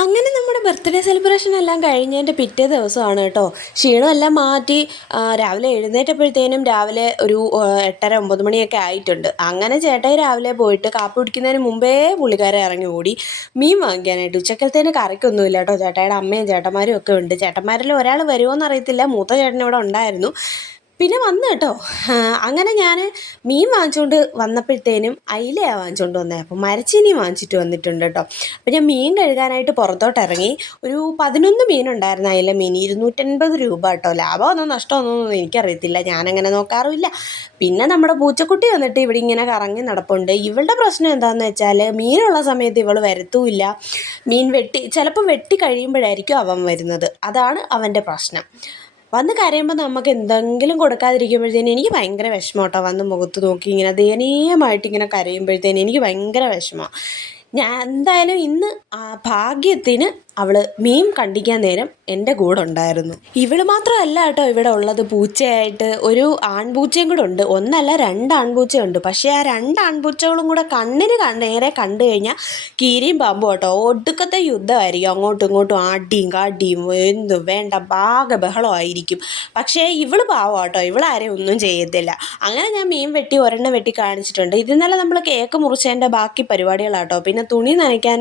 അങ്ങനെ നമ്മുടെ birthday celebration എല്ലാം കഴിഞ്ഞതിന്റെ പിറ്റേ ദിവസമാണ് കേട്ടോ. ക്ഷീണമെല്ലാം മാറ്റി രാവിലെ എഴുന്നേറ്റപ്പോഴത്തേനും രാവിലെ ഒരു എട്ടര ഒമ്പത് മണിയൊക്കെ ആയിട്ടുണ്ട്. അങ്ങനെ ചേട്ടായി രാവിലെ പോയിട്ട് കാപ്പി കുടിക്കുന്നതിന് മുമ്പേ പുള്ളിക്കാരെ ഇറങ്ങി ഓടി. മീൻ വാങ്ങിക്കാനായിട്ട് ഉച്ചക്കലത്തേന് കറിക്കൊന്നുമില്ല കേട്ടോ. ചേട്ടായിയുടെ അമ്മയും ചേട്ടന്മാരും ഒക്കെ ഉണ്ട്. ചേട്ടന്മാരിൽ ഒരാൾ വരുമോ എന്നറിയത്തില്ല മൂത്ത ചേട്ടൻ ഇവിടെ ഉണ്ടായിരുന്നു. പിന്നെ വന്നു കേട്ടോ. അങ്ങനെ ഞാൻ മീൻ വാങ്ങിച്ചുകൊണ്ട് വന്നപ്പോഴത്തേനും അയിലയാണ് വാങ്ങിച്ചുകൊണ്ട് വന്നത് അപ്പം മരച്ചീനി വാങ്ങിച്ചിട്ട് വന്നിട്ടുണ്ട് കേട്ടോ. അപ്പം ഞാൻ മീൻ കഴുകാനായിട്ട് പുറത്തോട്ട് ഇറങ്ങി. ഒരു പതിനൊന്ന് മീനുണ്ടായിരുന്നു അയില മീൻ. ഇരുന്നൂറ്റൻപത് രൂപ കേട്ടോ. ലാഭമൊന്നോ നഷ്ടമൊന്നും എനിക്കറിയത്തില്ല. ഞാനങ്ങനെ നോക്കാറുമില്ല. പിന്നെ നമ്മുടെ പൂച്ചക്കുട്ടി വന്നിട്ട് ഇവിടെ ഇങ്ങനെ കറങ്ങി നടപ്പുണ്ട്. ഇവളുടെ പ്രശ്നം എന്താണെന്ന് വെച്ചാൽ മീനുള്ള സമയത്ത് ഇവൾ വരത്തുമില്ല മീൻ വെട്ടി ചിലപ്പോൾ വെട്ടി കഴിയുമ്പോഴായിരിക്കും അവൻ വരുന്നത്. അതാണ് അവന്റെ പ്രശ്നം. വന്ന് കരയുമ്പോൾ നമുക്ക് എന്തെങ്കിലും കൊടുക്കാതിരിക്കുമ്പോഴത്തേന് എനിക്ക് ഭയങ്കര വിഷമം കേട്ടോ വന്ന് മുഖത്ത് നോക്കി ഇങ്ങനെ ദയനീയമായിട്ട് ഇങ്ങനെ കരയുമ്പോഴത്തേന് എനിക്ക് ഭയങ്കര വിഷമമാണ് ഞാൻ എന്തായാലും ഇന്ന് ഭാഗ്യത്തിന് അവൾ മീം കണ്ടിക്കാൻ നേരം എന്റെ കൂടെ ഉണ്ടായിരുന്നു ഇവൾ മാത്രമല്ല കേട്ടോ ഇവിടെ ഉള്ളത്. പൂച്ചയായിട്ട് ഒരു ആൺപൂച്ചയും കൂടെ ഉണ്ട്. ഒന്നല്ല രണ്ട് ആൺപൂച്ചയുണ്ട് പക്ഷേ ആ രണ്ട് ആൺപൂച്ചകളും കൂടെ കണ്ണിന് നേരെ കണ്ടു കഴിഞ്ഞാൽ കീരിയും പാമ്പും കേട്ടോ. ഒടുക്കത്തെ യുദ്ധമായിരിക്കും. അങ്ങോട്ടും ഇങ്ങോട്ടും ആടിയും കാടിയും എന്തും വേണ്ട ബാഗ ബഹളമായിരിക്കും പക്ഷേ ഇവൾ പാവം കേട്ടോ. ഇവളാരെയും ഒന്നും ചെയ്യത്തില്ല. അങ്ങനെ ഞാൻ മീൻ വെട്ടി ഒരെണ്ണം വെട്ടി കാണിച്ചിട്ടുണ്ട്. ഇത് ഇന്നലെ നമ്മൾ കേക്ക് മുറിച്ചതിന്റെ ബാക്കി പരിപാടികളാട്ടോ പിന്നെ തുണി നനയ്ക്കാൻ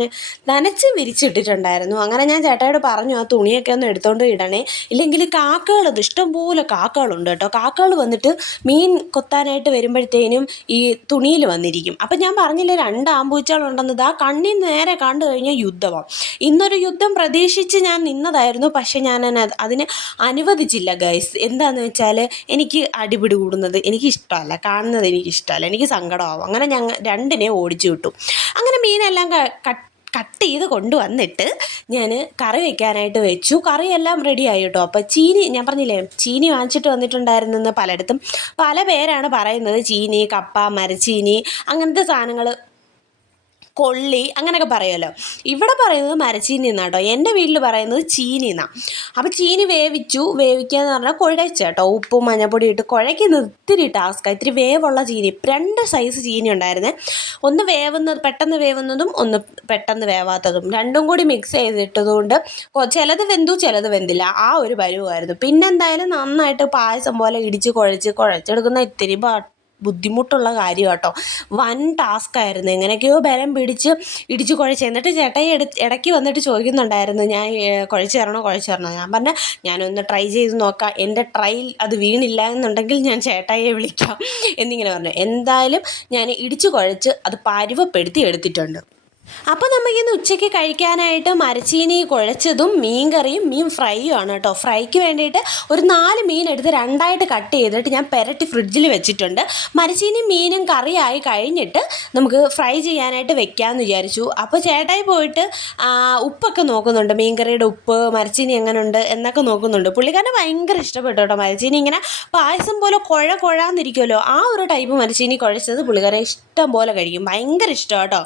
നനച്ച് വിരിച്ചിട്ടിട്ടുണ്ടായിരുന്നു. അങ്ങനെ ഞാൻ ചേട്ടായോട് പറഞ്ഞു ആ തുണിയൊക്കെ ഒന്ന് എടുത്തോണ്ട് ഇടണേ. ഇല്ലെങ്കിൽ കാക്കകൾ അത് ഇഷ്ടംപോലെ കാക്കകളുണ്ട് കേട്ടോ. കാക്കകൾ വന്നിട്ട് മീൻ കൊത്താനായിട്ട് വരുമ്പോഴത്തേനും ഈ തുണിയിൽ വന്നിരിക്കും. അപ്പം ഞാൻ പറഞ്ഞില്ല രണ്ട് ആമ്പൂച്ചകളുണ്ടെന്ന് ഇതാ കണ്ണിൽ നേരെ കണ്ടു കഴിഞ്ഞാൽ യുദ്ധമാണ് ഇന്നൊരു യുദ്ധം പ്രതീക്ഷിച്ച് ഞാൻ നിന്നതായിരുന്നു. പക്ഷേ ഞാൻ അതിന് അനുവദിച്ചില്ല ഗൈസ്. എന്താണെന്ന് വെച്ചാൽ എനിക്ക് അടിപിടി കൂടുന്നത് എനിക്കിഷ്ടമല്ല. കാണുന്നത് എനിക്കിഷ്ടമല്ല. എനിക്ക് സങ്കടമാവും. അങ്ങനെ ഞങ്ങൾ രണ്ടിനെ ഓടിച്ചു വിട്ടു. അങ്ങനെ മീനെല്ലാം കട്ട് കട്ട് ചെയ്ത് കൊണ്ടുവന്നിട്ട് ഞാൻ കറി വെക്കാനായിട്ട് വെച്ചു. കറിയെല്ലാം റെഡി ആയി കേട്ടോ. അപ്പോൾ ചീനി ഞാൻ പറഞ്ഞില്ലേ ചീനി വാങ്ങിച്ചിട്ട് വന്നിട്ടുണ്ടായിരുന്നെന്ന് പലയിടത്തും പല പേരാണ് പറയുന്നത്. ചീനി കപ്പ മരച്ചീനി അങ്ങനത്തെ സാധനങ്ങൾ കൊള്ളി അങ്ങനെയൊക്കെ പറയുമല്ലോ. ഇവിടെ പറയുന്നത് മരച്ചീനി എന്നാണ് കേട്ടോ. എന്റെ വീട്ടിൽ പറയുന്നത് ചീനി എന്നാണ് അപ്പോൾ ചീനി വേവിച്ചു. വേവിക്കുക എന്ന് പറഞ്ഞാൽ കുഴച്ച കേട്ടോ. ഉപ്പും മഞ്ഞപ്പൊടി ഇട്ട് കുഴയ്ക്കുന്നത് ഇത്തിരി ടാസ്ക്കാണ് ഇത്തിരി വേവുള്ള ചീനി. രണ്ട് സൈസ് ചീനി ഉണ്ടായിരുന്നേ. ഒന്ന് വേവുന്നത് പെട്ടെന്ന് വേവുന്നതും ഒന്ന് പെട്ടെന്ന് വേവാത്തതും. രണ്ടും കൂടി മിക്സ് ചെയ്തിട്ടതുകൊണ്ട് ചിലത് വെന്തു ചിലത് വെന്തില്ല. ആ ഒരു പരുവായിരുന്നു. പിന്നെന്തായാലും നന്നായിട്ട് പായസം പോലെ ഇടിച്ച് കുഴച്ച് കുഴച്ചെടുക്കുന്ന ഇത്തിരി ബുദ്ധിമുട്ടുള്ള കാര്യം കേട്ടോ വൻ ടാസ്ക് ആയിരുന്നു എങ്ങനെയൊക്കെയോ ബലം പിടിച്ച് ഇടിച്ച് കുഴച്ച്. എന്നിട്ട് ചേട്ടായി എടു ഇടയ്ക്ക് വന്നിട്ട് ചോദിക്കുന്നുണ്ടായിരുന്നു. ഞാൻ കുഴച്ച് തരണോ കുഴച്ച് തരണോ? ഞാൻ പറഞ്ഞ ഞാനൊന്ന് ട്രൈ ചെയ്ത് നോക്കാം. എന്റെ ട്രൈ അത് വീണില്ല എന്നുണ്ടെങ്കിൽ ഞാൻ ചേട്ടായിയെ വിളിക്കാം. എന്നിങ്ങനെ പറഞ്ഞു. എന്തായാലും ഞാൻ ഇടിച്ച് കുഴച്ച് അത് പരുവപ്പെടുത്തി എടുത്തിട്ടുണ്ട്. അപ്പോൾ നമുക്കിന്ന് ഉച്ചയ്ക്ക് കഴിക്കാനായിട്ട് മരച്ചീനി കുഴച്ചതും മീൻ കറിയും മീൻ ഫ്രൈയും ആണ് കേട്ടോ. ഫ്രൈക്ക് വേണ്ടിയിട്ട് ഒരു നാല് മീൻ എടുത്ത് രണ്ടായിട്ട് കട്ട് ചെയ്തിട്ട് ഞാൻ പെരട്ടി ഫ്രിഡ്ജിൽ വെച്ചിട്ടുണ്ട്. മരച്ചീനി മീനും കറിയായി കഴിഞ്ഞിട്ട് നമുക്ക് ഫ്രൈ ചെയ്യാനായിട്ട് വെക്കാമെന്ന് വിചാരിച്ചു. അപ്പോൾ ചേട്ടായി പോയിട്ട് ഉപ്പൊക്കെ നോക്കുന്നുണ്ട്. മീൻ കറിയുടെ ഉപ്പ് മരച്ചീനി എങ്ങനെ ഉണ്ട് എന്നൊക്കെ നോക്കുന്നുണ്ട്. പുള്ളിക്കാരന് ഭയങ്കര ഇഷ്ടപ്പെട്ടു കേട്ടോ. മരച്ചീനി ഇങ്ങനെ പായസം പോലെ കുഴ കുഴാന്നിരിക്കുമല്ലോ ആ ഒരു ടൈപ്പ് മരച്ചീനി കുഴച്ചത് പുള്ളിക്കാരെ ഇഷ്ടം പോലെ കഴിക്കും. ഭയങ്കര ഇഷ്ടം കേട്ടോ.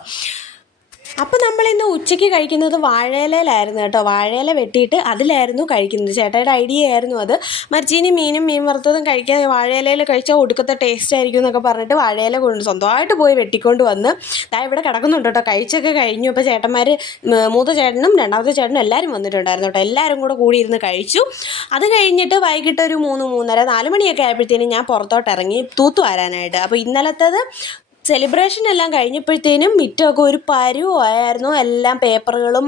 അപ്പോൾ നമ്മൾ ഇന്ന് ഉച്ചയ്ക്ക് കഴിക്കുന്നത് വാഴയിലയിലായിരുന്നു കേട്ടോ. വാഴയില വെട്ടിയിട്ട് അതിലായിരുന്നു കഴിക്കുന്നത്. ചേട്ടായുടെ ഐഡിയ ആയിരുന്നു അത്. മരിച്ചീനി മീനും മീൻ വറുത്തതും കഴിക്കാൻ വാഴയിലയിൽ കഴിച്ചാൽ ഒടുക്കത്തെ ടേസ്റ്റ് ആയിരിക്കും എന്നൊക്കെ പറഞ്ഞിട്ട് വാഴയില കൊണ്ട് സ്വന്തമായിട്ട് പോയി വെട്ടിക്കൊണ്ട് വന്ന് ദാ ഇവിടെ കിടക്കുന്നുണ്ട് കേട്ടോ. കഴിച്ചൊക്കെ കഴിഞ്ഞു. അപ്പോൾ ചേട്ടന്മാർ മൂത്ത ചേട്ടനും രണ്ടാമത്തെ ചേട്ടനും എല്ലാവരും വന്നിട്ടുണ്ടായിരുന്നു കേട്ടോ. എല്ലാവരും കൂടെ കൂടി ഇരുന്ന് കഴിച്ചു. അത് കഴിഞ്ഞിട്ട് വൈകിട്ട് ഒരു മൂന്ന് മൂന്നര നാല് മണിയൊക്കെ ആയപ്പോഴത്തേനും ഞാൻ പുറത്തോട്ട് ഇറങ്ങി തൂത്തു വരാനായിട്ട്. അപ്പോൾ ഇന്നലത്തേത് സെലിബ്രേഷൻ എല്ലാം കഴിഞ്ഞപ്പോഴത്തേനും മിറ്റമൊക്കെ ഒരു പരുവായിരുന്നു എല്ലാം പേപ്പറുകളും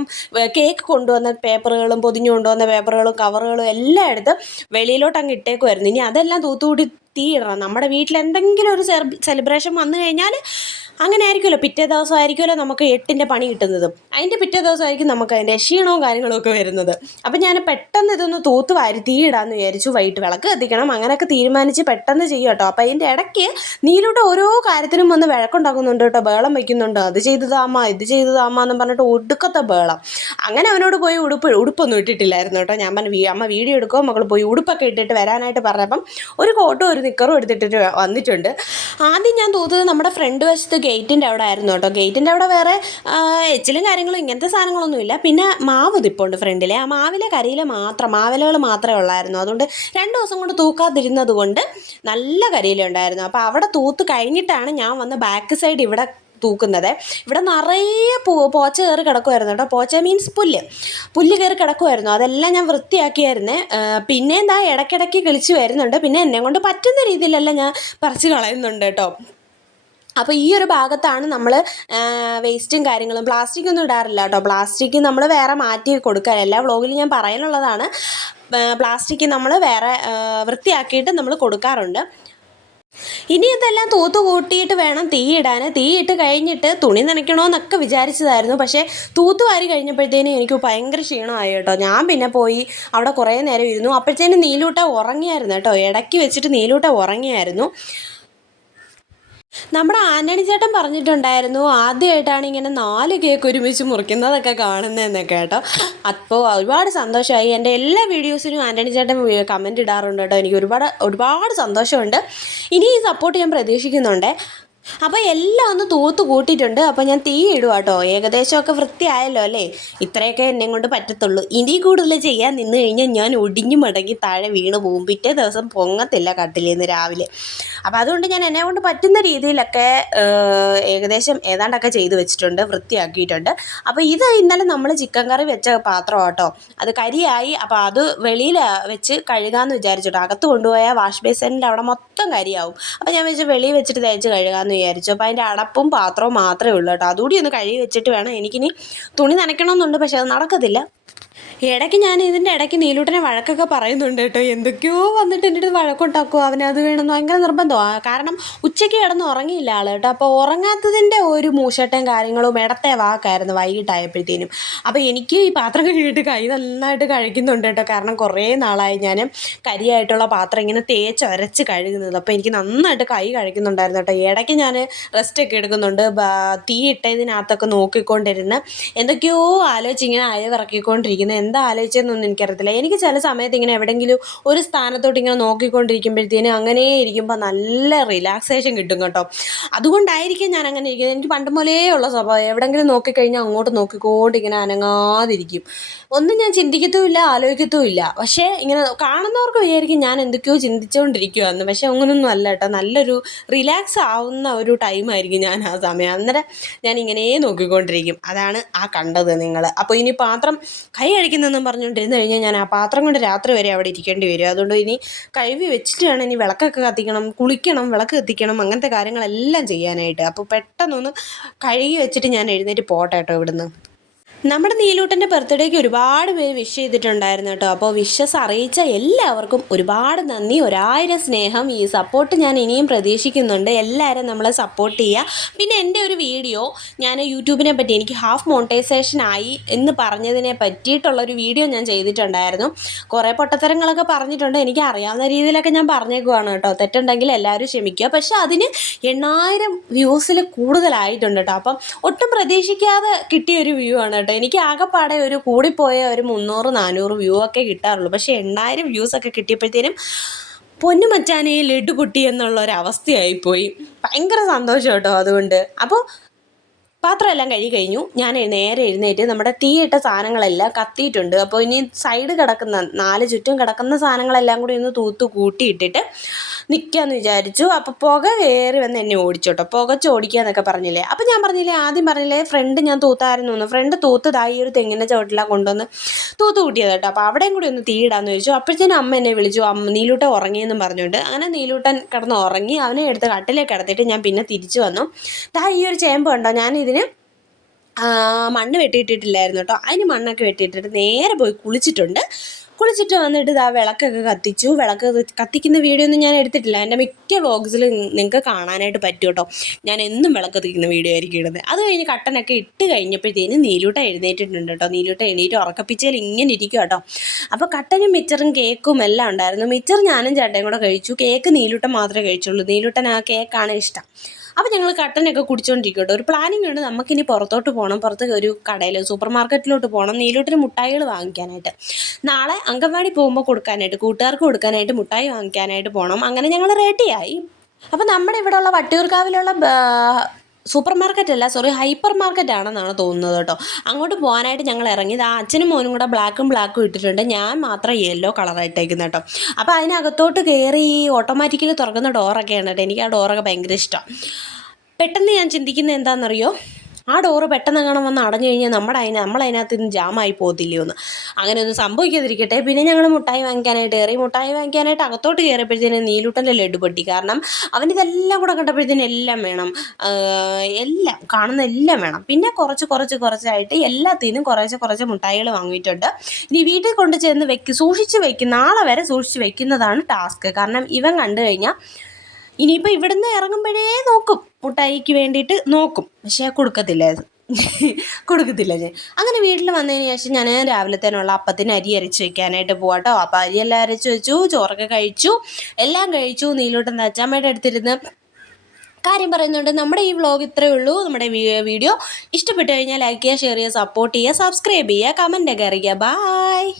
കേക്ക് കൊണ്ടുവന്ന പേപ്പറുകളും പൊതിഞ്ഞു കൊണ്ടുവന്ന പേപ്പറുകളും കവറുകളും എല്ലാം എടുത്ത് വെളിയിലോട്ട് അങ്ങ് ഇട്ടേക്കുമായിരുന്നു ഇനി അതെല്ലാം തൂത്തുകൂടി തീയിടണം. നമ്മുടെ വീട്ടിൽ എന്തെങ്കിലും ഒരു സെലിബ്രേഷൻ വന്നു കഴിഞ്ഞാൽ അങ്ങനെ ആയിരിക്കുമല്ലോ പിറ്റേ ദിവസം ആയിരിക്കുമല്ലോ നമുക്ക് എട്ടിന്റെ പണി കിട്ടുന്നത്. അതിന്റെ പിറ്റേ ദിവസമായിരിക്കും നമുക്ക് അതിന്റെ ക്ഷീണവും കാര്യങ്ങളും ഒക്കെ വരുന്നത്. അപ്പം ഞാൻ പെട്ടെന്ന് ഇതൊന്ന് തൂത്ത് വാരി തീയിടാന്ന് വിചാരിച്ചു വൈകിട്ട് വിളക്ക് കത്തിക്കണം. അങ്ങനെയൊക്കെ തീരുമാനിച്ച് പെട്ടെന്ന് ചെയ്യും കേട്ടോ. അപ്പം അതിന്റെ ഇടയ്ക്ക് നീലൂട്ട് ഓരോ കാര്യത്തിനും വന്ന് വഴക്കുണ്ടാക്കുന്നുണ്ട് കേട്ടോ. ബേളം വയ്ക്കുന്നുണ്ട്. അത് ചെയ്തു ഇത് ചെയ്തു എന്ന് പറഞ്ഞിട്ട് ഒടുക്കത്തെ ബേളം അങ്ങനെ അവനോട് പോയി ഉടുപ്പ് ഉടുപ്പൊന്നും ഇട്ടിട്ടില്ലായിരുന്നു കേട്ടോ. ഞാൻ പറഞ്ഞു അമ്മ വീഡിയോ എടുക്കുമോ മകൾ പോയി ഉടുപ്പൊക്കെ ഇട്ടിട്ട് വരാനായിട്ട് പറഞ്ഞപ്പം ഒരു കോട്ടും ഒരു നിക്കറും എടുത്തിട്ട് വന്നിട്ടുണ്ട്. ആദ്യം ഞാൻ തൂത്തത് നമ്മുടെ ഫ്രണ്ട് വശത്ത് ഗേറ്റിന്റെ അവിടെ ആയിരുന്നു കേട്ടോ. ഗേറ്റിന്റെ അവിടെ വേറെ എച്ചിലും കാര്യങ്ങളും ഇങ്ങനത്തെ സാധനങ്ങളൊന്നുമില്ല പിന്നെ മാവ് തിപ്പുണ്ട് ഫ്രണ്ടിലെ. ആ മാവിലെ കരിയില മാത്രം മാവിലകൾ മാത്രമേ ഉള്ളായിരുന്നു. അതുകൊണ്ട് രണ്ട് ദിവസം കൊണ്ട് തൂക്കാതിരുന്നത് കൊണ്ട് നല്ല കരിയില ഉണ്ടായിരുന്നു. അപ്പോൾ അവിടെ തൂത്ത് കഴിഞ്ഞിട്ടാണ് ഞാൻ വന്ന് ബാക്ക് സൈഡ് ഇവിടെ തൂക്കുന്നത്. ഇവിടെ നിറയെ പൂ പോച്ച കയറി കിടക്കുമായിരുന്നു കേട്ടോ. പോച്ച മീൻസ് പുല്ല്. പുല്ല് കയറി കിടക്കുമായിരുന്നു അതെല്ലാം ഞാൻ വൃത്തിയാക്കിയായിരുന്നേ. പിന്നെ എന്താ ഇടയ്ക്കിടയ്ക്ക് കിളിച്ച് വരുന്നുണ്ട്. പിന്നെ എന്നെ കൊണ്ട് പറ്റുന്ന രീതിയിലെല്ലാം ഞാൻ പറിച്ച് കളയുന്നുണ്ട് കേട്ടോ. അപ്പോൾ ഈ ഒരു ഭാഗത്താണ് നമ്മൾ വേസ്റ്റും കാര്യങ്ങളും. പ്ലാസ്റ്റിക് ഒന്നും ഇടാറില്ല കേട്ടോ. പ്ലാസ്റ്റിക് നമ്മൾ വേറെ മാറ്റി കൊടുക്കുക എല്ലാ വ്ളോഗിലും ഞാൻ പറയാനുള്ളതാണ്. പ്ലാസ്റ്റിക് നമ്മൾ വേറെ വൃത്തിയാക്കിയിട്ട് നമ്മൾ കൊടുക്കാറുണ്ട്. ഇനി ഇതെല്ലാം തൂത്ത് കൂട്ടിയിട്ട് വേണം തീ തീയിട്ട് കഴിഞ്ഞിട്ട് തുണി നനയ്ക്കണമെന്നൊക്കെ വിചാരിച്ചതായിരുന്നു. പക്ഷേ തൂത്ത് വാരി കഴിഞ്ഞപ്പോഴത്തേനും എനിക്ക് ഭയങ്കര ക്ഷീണമായി കേട്ടോ. ഞാൻ പിന്നെ പോയി അവിടെ കുറേ നേരം ഇരുന്നു. അപ്പോഴത്തേനും നീലൂട്ട ഉറങ്ങിയായിരുന്നു കേട്ടോ. ഇടയ്ക്ക് വെച്ചിട്ട് നീലൂട്ട ഉറങ്ങിയായിരുന്നു. നമ്മുടെ ആന്റണി ചേട്ടൻ പറഞ്ഞിട്ടുണ്ടായിരുന്നു ആദ്യമായിട്ടാണ് ഇങ്ങനെ നാല് കേക്ക് ഒരുമിച്ച് മുറിക്കുന്നതൊക്കെ കാണുന്നതെന്നൊക്കെ കേട്ടോ. അപ്പോൾ ഒരുപാട് സന്തോഷമായി. എന്റെ എല്ലാ വീഡിയോസിനും ആന്റണി ചേട്ടൻ കമന്റ് ഇടാറുണ്ട് കേട്ടോ. എനിക്ക് ഒരുപാട് ഒരുപാട് സന്തോഷമുണ്ട്. ഇനി ഈ സപ്പോർട്ട് ഞാൻ പ്രതീക്ഷിക്കുന്നുണ്ട്. അപ്പോൾ എല്ലാം ഒന്ന് തൂത്ത് കൂട്ടിയിട്ടുണ്ട്. അപ്പോൾ ഞാൻ തീ ഇടുക കേട്ടോ ഏകദേശമൊക്കെ വൃത്തിയായല്ലോ അല്ലേ? ഇത്രയൊക്കെ എന്നെ കൊണ്ട് പറ്റത്തുള്ളൂ. ഇനി കൂടുതൽ ചെയ്യാൻ നിന്ന് കഴിഞ്ഞാൽ ഞാൻ ഒടിഞ്ഞു മടങ്ങി താഴെ വീണ് പോകും പിറ്റേ ദിവസം പൊങ്ങത്തില്ല കട്ടിലിൽ നിന്ന് രാവിലെ. അപ്പോൾ അതുകൊണ്ട് ഞാൻ എന്നെ കൊണ്ട് പറ്റുന്ന രീതിയിലൊക്കെ ഏകദേശം ഏതാണ്ടൊക്കെ ചെയ്ത് വെച്ചിട്ടുണ്ട്. വൃത്തിയാക്കിയിട്ടുണ്ട്. അപ്പോൾ ഇത് ഇന്നലെ നമ്മൾ ചിക്കൻ കറി വെച്ച പാത്രം കേട്ടോ അത് കരിയായി. അപ്പോൾ അത് വെളിയിൽ വെച്ച് കഴുകാമെന്ന് വിചാരിച്ചിട്ടോ അകത്ത് കൊണ്ടുപോയാൽ വാഷ് ബേസിന്റെ അവിടെ മൊത്തം കരിയാവും. അപ്പോൾ ഞാൻ വെച്ച് വെളിയിൽ വെച്ചിട്ട് തേച്ച് കഴുകാമെന്ന് വിചാരിച്ചു. അപ്പോൾ അതിന്റെ അടപ്പും പാത്രവും മാത്രമേ ഉള്ളൂ കേട്ടോ. അതുകൂടി ഒന്ന് കഴുകി വെച്ചിട്ട് വേണം എനിക്കിനി തുണി നനയ്ക്കണമെന്നുണ്ട് പക്ഷേ അത് നടക്കത്തില്ല. ഇടയ്ക്ക് ഞാൻ ഇതിന്റെ ഇടയ്ക്ക് നീലൂട്ടനെ വഴക്കൊക്കെ പറയുന്നുണ്ട് കേട്ടോ. എന്തൊക്കെയോ വന്നിട്ട് എന്റെ അടുത്ത് വഴക്കുണ്ടാക്കുക അവനത് വേണമെന്ന് ഭയങ്കര നിർബന്ധമാണ് കാരണം ഉച്ചയ്ക്ക് കിടന്ന് ഉറങ്ങിയില്ല ആൾ കേട്ടോ. അപ്പോൾ ഉറങ്ങാത്തതിന്റെ ഒരു മൂശട്ടയും കാര്യങ്ങളും ഇടത്തെ വാക്കായിരുന്നു വൈകിട്ടായപ്പോഴത്തേനും. അപ്പോൾ എനിക്ക് ഈ പാത്രം കഴുകിയിട്ട് കൈ നന്നായിട്ട് കഴിക്കുന്നുണ്ട് കേട്ടോ. കാരണം കുറേ നാളായി ഞാൻ കരിയായിട്ടുള്ള പാത്രം ഇങ്ങനെ തേച്ച് അരച്ച് കഴുകുന്നത്. അപ്പോൾ എനിക്ക് നന്നായിട്ട് കൈ കഴിക്കുന്നുണ്ടായിരുന്നു കേട്ടോ. ഇടയ്ക്ക് ഞാൻ റെസ്റ്റ് ഒക്കെ എടുക്കുന്നുണ്ട്. തീ ഇട്ടതിനകത്തൊക്കെ നോക്കിക്കൊണ്ടിരുന്ന് എന്തൊക്കെയോ ആലോചിച്ച് ഇങ്ങനെ അയവിറക്കിക്കൊണ്ടിരിക്കുന്നത് എന്താ ആലോചിച്ചതെന്നൊന്നും എനിക്കറിയത്തില്ല. എനിക്ക് ചില സമയത്ത് ഇങ്ങനെ എവിടെയെങ്കിലും ഒരു സ്ഥാനത്തോട്ട് ഇങ്ങനെ നോക്കിക്കൊണ്ടിരിക്കുമ്പോഴത്തേനും അങ്ങനെ ഇരിക്കുമ്പോൾ നല്ല റിലാക്സേഷൻ കിട്ടും കേട്ടോ. അതുകൊണ്ടായിരിക്കും ഞാൻ അങ്ങനെ ഇരിക്കുന്നത്. എനിക്ക് പണ്ട് മുതലേ സ്വഭാവം. എവിടെയെങ്കിലും നോക്കിക്കഴിഞ്ഞാൽ അങ്ങോട്ട് നോക്കിക്കൊണ്ട് ഇങ്ങനെ അനങ്ങാതിരിക്കും. ഒന്നും ഞാൻ ചിന്തിക്കത്തുമില്ല ആലോചിക്കത്തുമില്ല. പക്ഷേ ഇങ്ങനെ കാണുന്നവർക്ക് വിചാരിക്കും ഞാൻ എന്തൊക്കെയോ ചിന്തിച്ചുകൊണ്ടിരിക്കുവാന്ന് പക്ഷേ അങ്ങനൊന്നും അല്ല കേട്ടോ. നല്ലൊരു റിലാക്സ് ആവുന്ന ഒരു ടൈമായിരിക്കും ഞാൻ ആ സമയം. അന്നേരം ഞാൻ ഇങ്ങനെ നോക്കിക്കൊണ്ടിരിക്കും. അതാണ് ആ കണ്ടത് നിങ്ങൾ അപ്പോൾ ഇനി പാത്രം കൈ കഴിക്കുന്നതെന്നും പറഞ്ഞുകൊണ്ടിരുന്ന് കഴിഞ്ഞാൽ ഞാൻ ആ പാത്രം കൊണ്ട് രാത്രി വരെ അവിടെ ഇരിക്കേണ്ടി വരും. അതുകൊണ്ട് ഇനി കഴുകി വെച്ചിട്ട് ഇനി വിളക്കൊക്കെ കത്തിക്കണം കുളിക്കണം വിളക്ക് കത്തിക്കണം അങ്ങനത്തെ കാര്യങ്ങളെല്ലാം ചെയ്യാനായിട്ട്. അപ്പോൾ പെട്ടെന്നൊന്ന് കഴുകി വെച്ചിട്ട് ഞാൻ എഴുന്നേറ്റ് പോട്ടെ കേട്ടോ ഇവിടുന്ന്. നമ്മുടെ നീലൂട്ടന്റെ ബർത്ത്ഡേക്ക് ഒരുപാട് പേര് വിഷ് ചെയ്തിട്ടുണ്ടായിരുന്നു കേട്ടോ. അപ്പോൾ വിഷസ് അറിയിച്ച എല്ലാവർക്കും ഒരുപാട് നന്ദി ഒരായിരം സ്നേഹം. ഈ സപ്പോർട്ട് ഞാൻ ഇനിയും പ്രതീക്ഷിക്കുന്നുണ്ട്. എല്ലാവരും നമ്മളെ സപ്പോർട്ട് ചെയ്യുക. പിന്നെ എന്റെ ഒരു വീഡിയോ ഞാൻ യൂട്യൂബിനെ പറ്റി എനിക്ക് ഹാഫ് മോണിറ്റൈസേഷൻ ആയി എന്ന് പറഞ്ഞതിനെ പറ്റിയിട്ടുള്ളൊരു വീഡിയോ ഞാൻ ചെയ്തിട്ടുണ്ടായിരുന്നു. കുറേ പൊട്ടത്തരങ്ങളൊക്കെ പറഞ്ഞിട്ടുണ്ട്. എനിക്ക് അറിയാവുന്ന രീതിയിലൊക്കെ ഞാൻ പറഞ്ഞേക്കുവാണ് കേട്ടോ. തെറ്റുണ്ടെങ്കിൽ എല്ലാവരും ക്ഷമിക്കുക. പക്ഷേ അതിന് എണ്ണായിരം വ്യൂസിൽ കൂടുതലായിട്ടുണ്ട് കേട്ടോ. അപ്പം ഒട്ടും പ്രതീക്ഷിക്കാതെ കിട്ടിയ ഒരു വ്യൂ ആണ് കേട്ടോ. എനിക്ക് ആകെപ്പാടെ ഒരു കൂടിപ്പോയ ഒരു മുന്നൂറ് നാനൂറ് വ്യൂ ഒക്കെ കിട്ടാറുള്ളൂ. പക്ഷേ എണ്ണായിരം വ്യൂസ് ഒക്കെ കിട്ടിയപ്പോഴത്തേനും പൊന്നു മച്ചാനെ ലഡു പൊട്ടി എന്നുള്ള ഒരു അവസ്ഥയായിപ്പോയി. ഭയങ്കര സന്തോഷം കേട്ടോ അതുകൊണ്ട്. അപ്പോൾ പാത്രമെല്ലാം കഴുകി കഴിഞ്ഞു. ഞാൻ നേരെ എഴുന്നേറ്റ് നമ്മുടെ തീയിട്ട സാധനങ്ങളെല്ലാം കത്തിയിട്ടുണ്ട്. അപ്പോൾ ഇനി സൈഡ് കിടക്കുന്ന നാല് ചുറ്റും കിടക്കുന്ന സാധനങ്ങളെല്ലാം കൂടി ഒന്ന് തൂത്ത് കൂട്ടിയിട്ടിട്ട് നിൽക്കാമെന്ന് വിചാരിച്ചു. അപ്പോൾ പുക കയറി വന്ന് എന്നെ ഓടിച്ചോട്ടോ. പുകച്ച് ഓടിക്കുക എന്നൊക്കെ പറഞ്ഞില്ലേ. അപ്പോൾ ഞാൻ പറഞ്ഞില്ലേ ആദ്യം പറഞ്ഞില്ലേ ഫ്രണ്ട് ഞാൻ തൂത്തായിരുന്നു എന്ന്. ഫ്രണ്ട് തൂത്തതായി ഒരു തെങ്ങിന്റെ ചുവട്ടിലാണ് കൊണ്ടുവന്ന് തൂത്ത് കൂട്ടിയത് കേട്ടോ. അപ്പോൾ അവിടെയും കൂടി ഒന്ന് തീയിടാന്ന് ചോദിച്ചു. അപ്പോഴത്തേനും അമ്മ എന്നെ വിളിച്ചു. അമ്മ നീലൂട്ടൻ ഉറങ്ങിയെന്നും പറഞ്ഞുകൊണ്ട്. അങ്ങനെ നീലൂട്ടൻ കിടന്ന് ഉറങ്ങി അവനെ എടുത്ത് കട്ടിലേക്ക് കിടത്തിയിട്ട് ഞാൻ പിന്നെ തിരിച്ചു വന്നു. താ ഈ ഒരു ചേമ്പ് കണ്ടോ? ഞാൻ ഇതിന് ആ, മണ്ണ് വെട്ടിയിട്ടിട്ടില്ലായിരുന്നു കേട്ടോ. അതിന് മണ്ണൊക്കെ വെട്ടിയിട്ടിട്ട് നേരെ പോയി കുളിച്ചിട്ടുണ്ട്. കുളിച്ചിട്ട് വന്നിട്ട് ഇതാ വിളക്കൊക്കെ കത്തിച്ചു. വിളക്ക് കത്തിക്കുന്ന വീഡിയോ ഒന്നും ഞാൻ എടുത്തിട്ടില്ല. എന്റെ മിക്ക വ്ളോഗ്സിലും നിങ്ങൾക്ക് കാണാനായിട്ട് പറ്റും കേട്ടോ. ഞാൻ എന്നും വിളക്ക് കത്തിക്കുന്ന വീഡിയോ ആയിരിക്കും ഇടുന്നത്. അത് കഴിഞ്ഞ് കട്ടനൊക്കെ ഇട്ട് കഴിഞ്ഞപ്പോഴത്തേനും നീലൂട്ട എഴുന്നേറ്റിട്ടുണ്ട് കേട്ടോ. നീലൂട്ട എഴുന്നേറ്റ് ഉറക്കപ്പിച്ചാൽ ഇങ്ങനെ ഇരിക്കും കേട്ടോ. അപ്പോൾ കട്ടനും മിച്ചറും കേക്കും എല്ലാം ഉണ്ടായിരുന്നു. മിച്ചർ ഞാനും ചേട്ടയും കൂടെ കഴിച്ചു. കേക്ക് നീലൂട്ട മാത്രമേ കഴിച്ചുള്ളൂ. നീലൂട്ടൻ ആ കേക്കാണ് ഇഷ്ടം. അപ്പോൾ ഞങ്ങൾ കട്ടനൊക്കെ കുടിച്ചുകൊണ്ടിരിക്കും ഒരു പ്ലാനിങ് ഉണ്ട് നമുക്കിനി പുറത്തോട്ട് പോകണം പുറത്ത് ഒരു കടയിൽ സൂപ്പർ മാർക്കറ്റിലോട്ട് പോകണം നീലൂട്ടിന് മുട്ടായികൾ വാങ്ങിക്കാനായിട്ട്. നാളെ അംഗൻവാടി പോകുമ്പോൾ കൊടുക്കാനായിട്ട് കൂട്ടുകാർക്ക് കൊടുക്കാനായിട്ട് മുട്ടായി വാങ്ങിക്കാനായിട്ട് പോകണം അങ്ങനെ ഞങ്ങൾ റെഡിയായി അപ്പോൾ നമ്മുടെ ഇവിടെയുള്ള വട്ടിയൂർക്കാവിലുള്ള സൂപ്പർ മാർക്കറ്റ് അല്ല സോറി ഹൈപ്പർ മാർക്കറ്റ് ആണെന്നാണ് തോന്നുന്നത് കേട്ടോ. അങ്ങോട്ട് പോകാനായിട്ട് ഞങ്ങൾ ഇറങ്ങിയത് ആ അച്ഛനും മോനും കൂടെ ബ്ലാക്കും ബ്ലാക്കും ഇട്ടിട്ടുണ്ട്. ഞാൻ മാത്രം യെല്ലോ കളറായിട്ടേക്കുന്നത് കേട്ടോ. അപ്പോൾ അതിനകത്തോട്ട് കയറി ഈ ഓട്ടോമാറ്റിക്കലി തുറക്കുന്ന ഡോറൊക്കെയാണ് കേട്ടോ. എനിക്ക് ആ ഡോറൊക്കെ ഭയങ്കര ഇഷ്ടമാണ് പെട്ടെന്ന് ഞാൻ ചിന്തിക്കുന്നത് എന്താണെന്നറിയോ? ആ ഡോറ് പെട്ടെന്ന് അങ്ങനെ വന്ന് അടഞ്ഞു കഴിഞ്ഞാൽ നമ്മുടെ അതിന് നമ്മളതിനകത്ത് നിന്ന് ജാമായി പോകത്തില്ലയോ എന്ന് അങ്ങനെ ഒന്നും സംഭവിക്കാതിരിക്കട്ടെ. പിന്നെ ഞങ്ങൾ മുട്ടായി വാങ്ങിക്കാനായിട്ട് കയറി. മുട്ടായി വാങ്ങിക്കാനായിട്ട് അകത്തോട്ട് കയറിയപ്പോഴത്തേനും നീലൂട്ടന്റെ ലഡു പൊട്ടി. കാരണം അവനിതെല്ലാം കൂടെ കണ്ടപ്പോഴത്തേനും എല്ലാം വേണം. എല്ലാം കാണുന്ന എല്ലാം വേണം. പിന്നെ കുറച്ച് കുറച്ച് കുറച്ചായിട്ട് എല്ലാത്തിനും കുറേശ്ശെ കുറച്ച് മുട്ടായികൾ വാങ്ങിയിട്ടുണ്ട്. ഇനി വീട്ടിൽ കൊണ്ട് ചെന്ന് വെക്ക് സൂക്ഷിച്ച് വെക്കും നാളെ വരെ സൂക്ഷിച്ച് വെക്കുന്നതാണ് ടാസ്ക് കാരണം ഇവൻ കണ്ടു കഴിഞ്ഞാൽ ഇനിയിപ്പോൾ ഇവിടുന്ന് ഇറങ്ങുമ്പോഴേ നോക്കും. മുട്ടായിക്ക് വേണ്ടിയിട്ട് നോക്കും. പക്ഷേ കൊടുക്കത്തില്ല. കൊടുക്കത്തില്ല ഞാൻ. അങ്ങനെ വീട്ടിൽ വന്നതിന് ശേഷം ഞാൻ രാവിലത്തേനുള്ള അപ്പത്തിന് അരി അരച്ച് വെക്കാനായിട്ട് പോവാട്ടോ അപ്പോൾ അരിയെല്ലാം അരച്ച് വെച്ചു ചോറൊക്കെ കഴിച്ചു. എല്ലാം കഴിച്ചു. നീലോട്ടം തച്ചാമ്മയുടെ അടുത്തിരുന്ന് കാര്യം പറയുന്നുണ്ട് നമ്മുടെ ഈ വ്ളോഗ് ഇത്രയേ ഉള്ളൂ. നമ്മുടെ വീഡിയോ ഇഷ്ടപ്പെട്ടു കഴിഞ്ഞാൽ ലൈക്ക് ചെയ്യുക ഷെയർ ചെയ്യുക സപ്പോർട്ട് ചെയ്യുക സബ്സ്ക്രൈബ് ചെയ്യുക കമന്റൊക്കെ അറിയിക്കുക. ബായ്